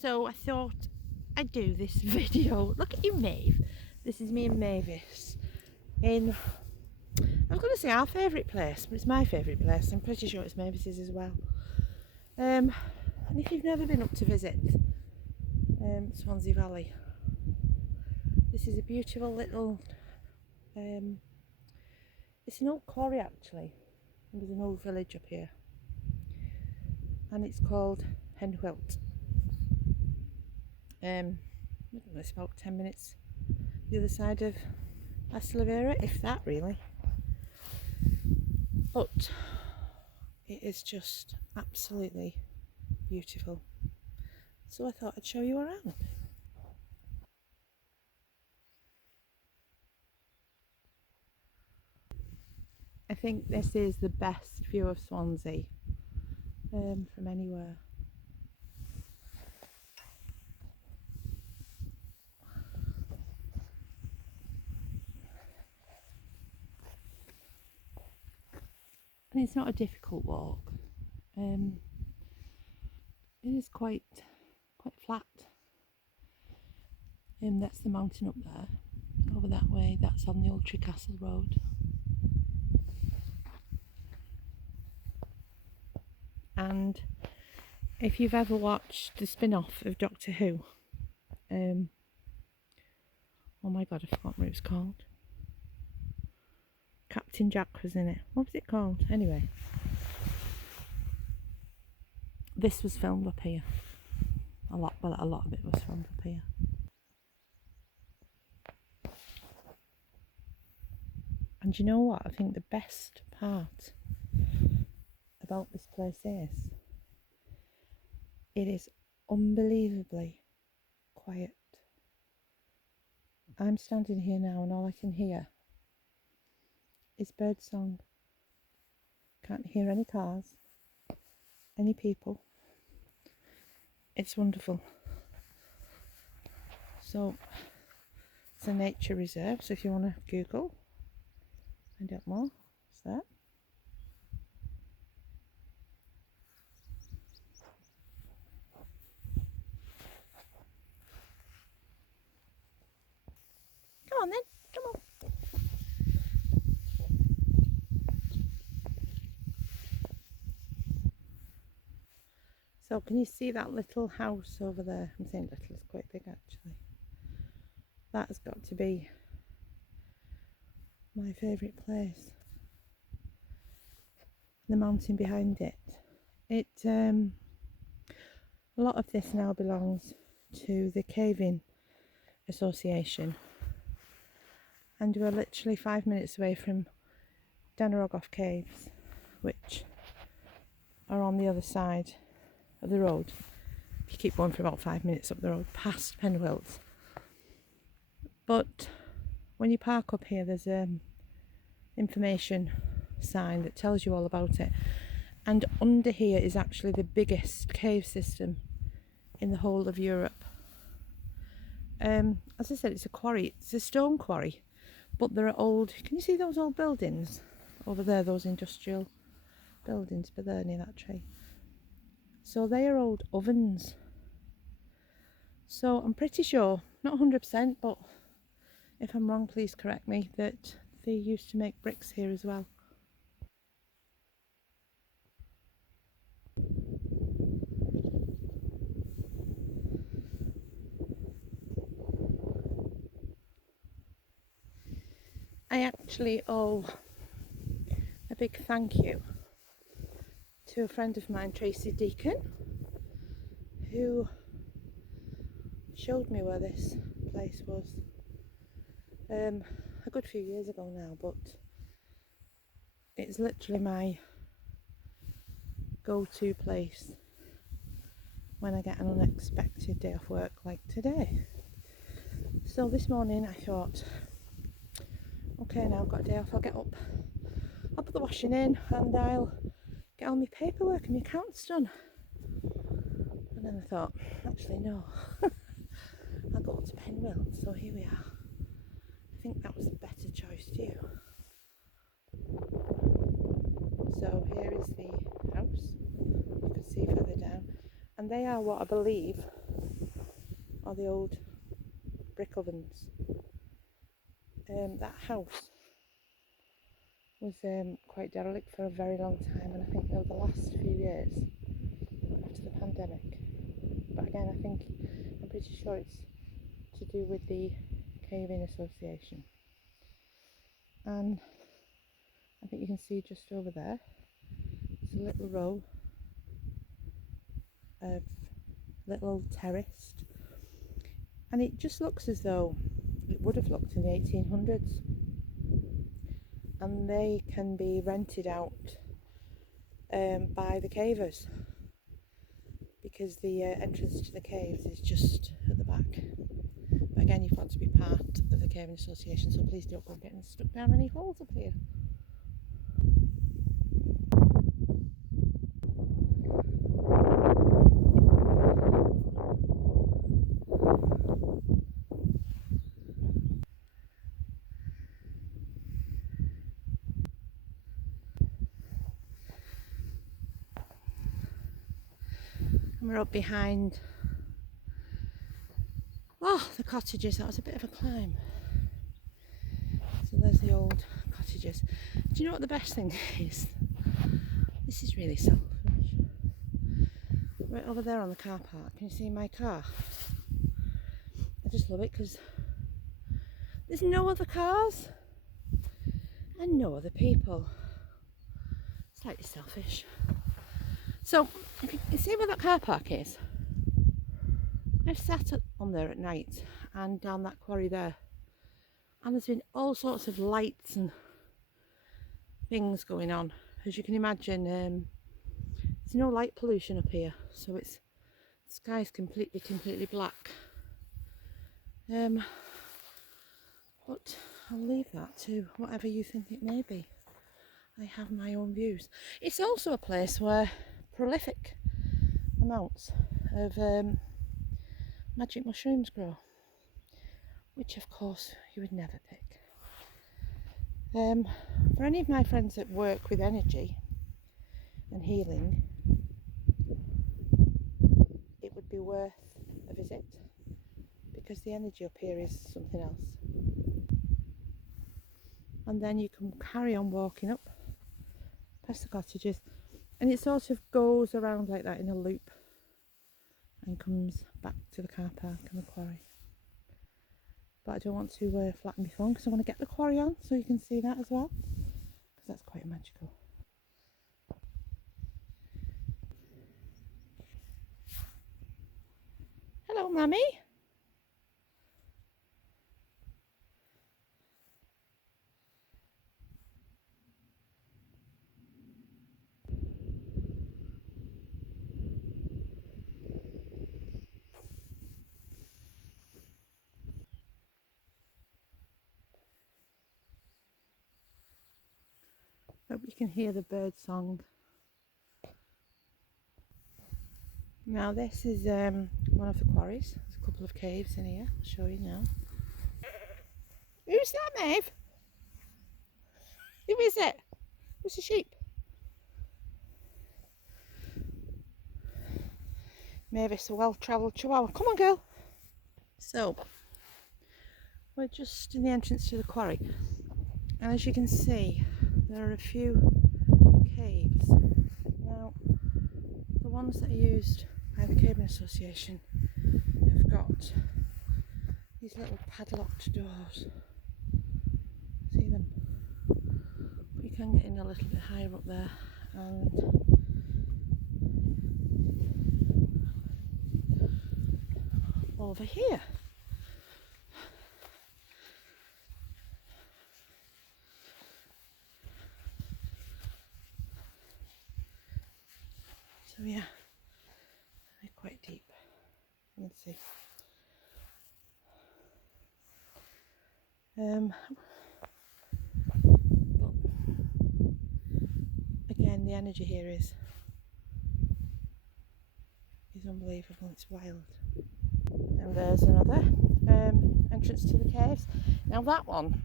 So I thought I'd do this video. Look at you, Maeve. This is me and Mavis in, I was going to say our favourite place, but it's my favourite place. I'm pretty sure it's Mavis's as well. And if you've never been up to visit Swansea Valley, this is a beautiful little, it's an old quarry actually. There's an old village up here, and it's called Penwylt. I don't know, it's about 10 minutes the other side of Aslavera, if that really. But it is just absolutely beautiful. So I thought I'd show you around. I think this is the best view of Swansea from anywhere. And it's not a difficult walk. It is quite flat. That's the mountain up there. Over that way, that's on the old Castle Road. And if you've ever watched the spin-off of Doctor Who, oh my god, I forgot what it was called. Captain Jack was in it. What was it called? Anyway, this was filmed up here. A lot of it was filmed up here. And you know what? I think the best part about this place is it is unbelievably quiet. I'm standing here now and all I can hear is birdsong. Can't hear any cars, any people. It's wonderful. So it's a nature reserve, so if you want to Google, find out more, it's there. Come on then, come on. So can you see that little house over there? I'm saying little, it's quite big actually. That has got to be my favourite place. The mountain behind it. A lot of this now belongs to the Caving Association, and we're literally 5 minutes away from Dannerogoff Caves, which are on the other side of the road. If you keep going for about 5 minutes up the road past Penwylt. But when you park up here, there's an information sign that tells you all about it. And under here is actually the biggest cave system in the whole of Europe. As I said, it's a quarry. It's a stone quarry, but there are old. Can you see those old buildings over there? Those industrial buildings, but they're near that tree. So they are old ovens. So I'm pretty sure, not 100%, but if I'm wrong, please correct me, that they used to make bricks here as well. I actually owe a big thank you to a friend of mine, Tracy Deacon, who showed me where this place was a good few years ago now, but it's literally my go-to place when I get an unexpected day off work like today. So this morning I thought, okay, now I've got a day off, I'll get up, I'll put the washing in and I'll get all my paperwork and my accounts done. And then I thought, actually no, I'll go up to Penwylt, so here we are. I think that was a better choice too. So here is the house, you can see further down, and they are what I believe are the old brick ovens. That house was quite derelict for a very long time, and I think over the last few years after the pandemic, but again I'm pretty sure it's to do with the Cave-in Association. And I think you can see just over there, it's a little row of little terraced, and it just looks as though it would have looked in the 1800s, and they can be rented out by the cavers, because the entrance to the caves is just at the back. But again, you've got to be part of the Cave-in Association, so please don't go getting stuck down any holes up here. And we're up behind, the cottages. That was a bit of a climb. So there's the old cottages. Do you know what the best thing is? This is really selfish. Right over there on the car park, can you see my car? I just love it because there's no other cars and no other people. Slightly selfish. So, you see where that car park is? I've sat on there at night and down that quarry there, and there's been all sorts of lights and things going on. As you can imagine, there's no light pollution up here, so the sky's completely black. But I'll leave that to whatever you think it may be. I have my own views. It's also a place where prolific amounts of magic mushrooms grow, which of course you would never pick. For any of my friends that work with energy and healing, it would be worth a visit, because the energy up here is something else. And then you can carry on walking up past the cottages, and it sort of goes around like that in a loop and comes back to the car park and the quarry. But I don't want to flatten my phone because I want to get the quarry on so you can see that as well, because that's quite magical. Hello, Mummy. Hope you can hear the bird song. Now this is one of the quarries. There's a couple of caves in here. I'll show you now. Who's that, Maeve? Who is it? It's a sheep. Mavis, a well-travelled chihuahua. Come on, girl. So, we're just in the entrance to the quarry. And as you can see, there are a few caves. Now, the ones that are used by the Cave-in Association have got these little padlocked doors. See them? But you can get in a little bit higher up there, and over here. So yeah, they're quite deep. You can see. But again, the energy here is unbelievable. It's wild. And there's another entrance to the caves. Now that one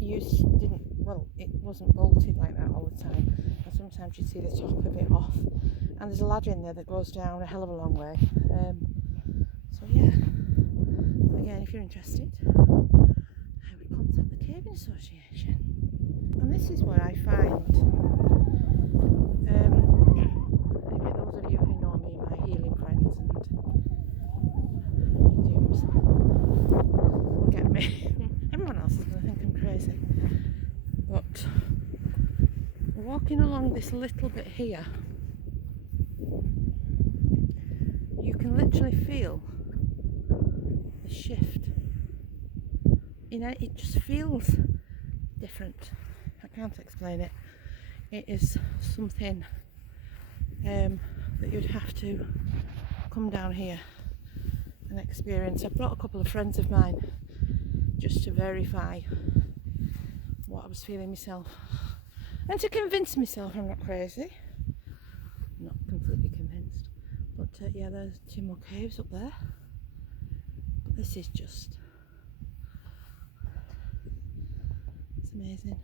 it wasn't bolted like that all the time, and sometimes you'd see the top of it off, and there's a ladder in there that goes down a hell of a long way. So yeah, interested, I would contact the Caving Association. And this is where I find, anyway, those of you who know me, my healing friends and mediums, will get me. Everyone else is going to think I'm crazy. But walking along this little bit here, you can literally feel the shift. You know, it just feels different. I can't explain it. It is something that you'd have to come down here and experience. I brought a couple of friends of mine just to verify what I was feeling myself and to convince myself I'm not crazy. I'm not completely convinced, but yeah, there's 2 more caves up there. But this is just, it's amazing.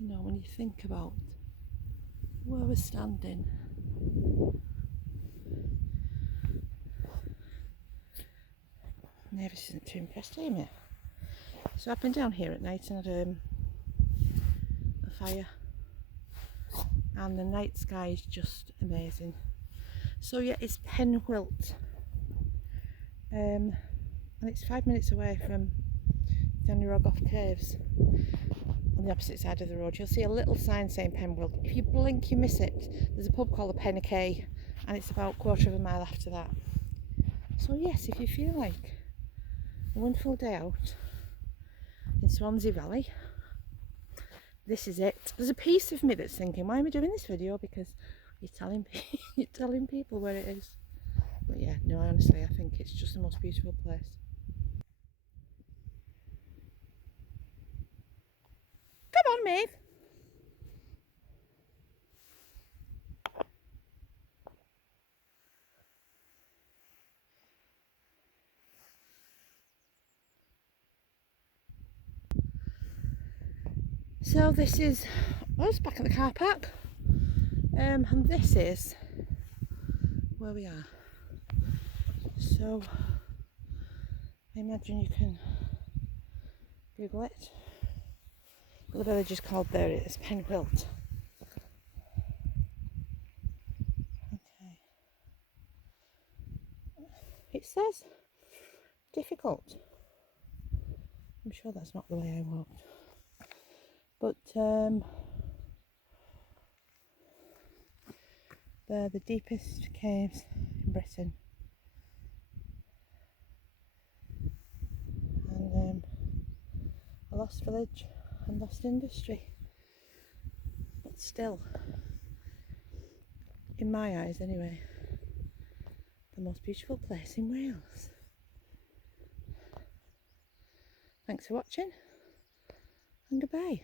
You know, when you think about where we're standing, Mavis isn't too impressed, are you, mate? So I've been down here at night and had a fire, and the night sky is just amazing. So yeah, it's Penwylt, and it's 5 minutes away from Dannyrogoff Caves. On the opposite side of the road, you'll see a little sign saying Penwylt. If you blink, you miss it. There's a pub called the Penny K, and it's about 1/4 of a mile after that. So yes, if you feel like a wonderful day out in Swansea Valley, this is it. There's a piece of me that's thinking, why am I doing this video? Because you're telling people where it is. But yeah, no, honestly, I think it's just the most beautiful place. Come on, Maeve. So this is us back at the car park, and this is where we are. So I imagine you can Google it. The village is called, there it is, Penwylt. Okay. It says difficult. I'm sure that's not the way I walked. But they're the deepest caves in Britain. And a lost village and lost industry. But still, in my eyes anyway, the most beautiful place in Wales. Thanks for watching, and goodbye.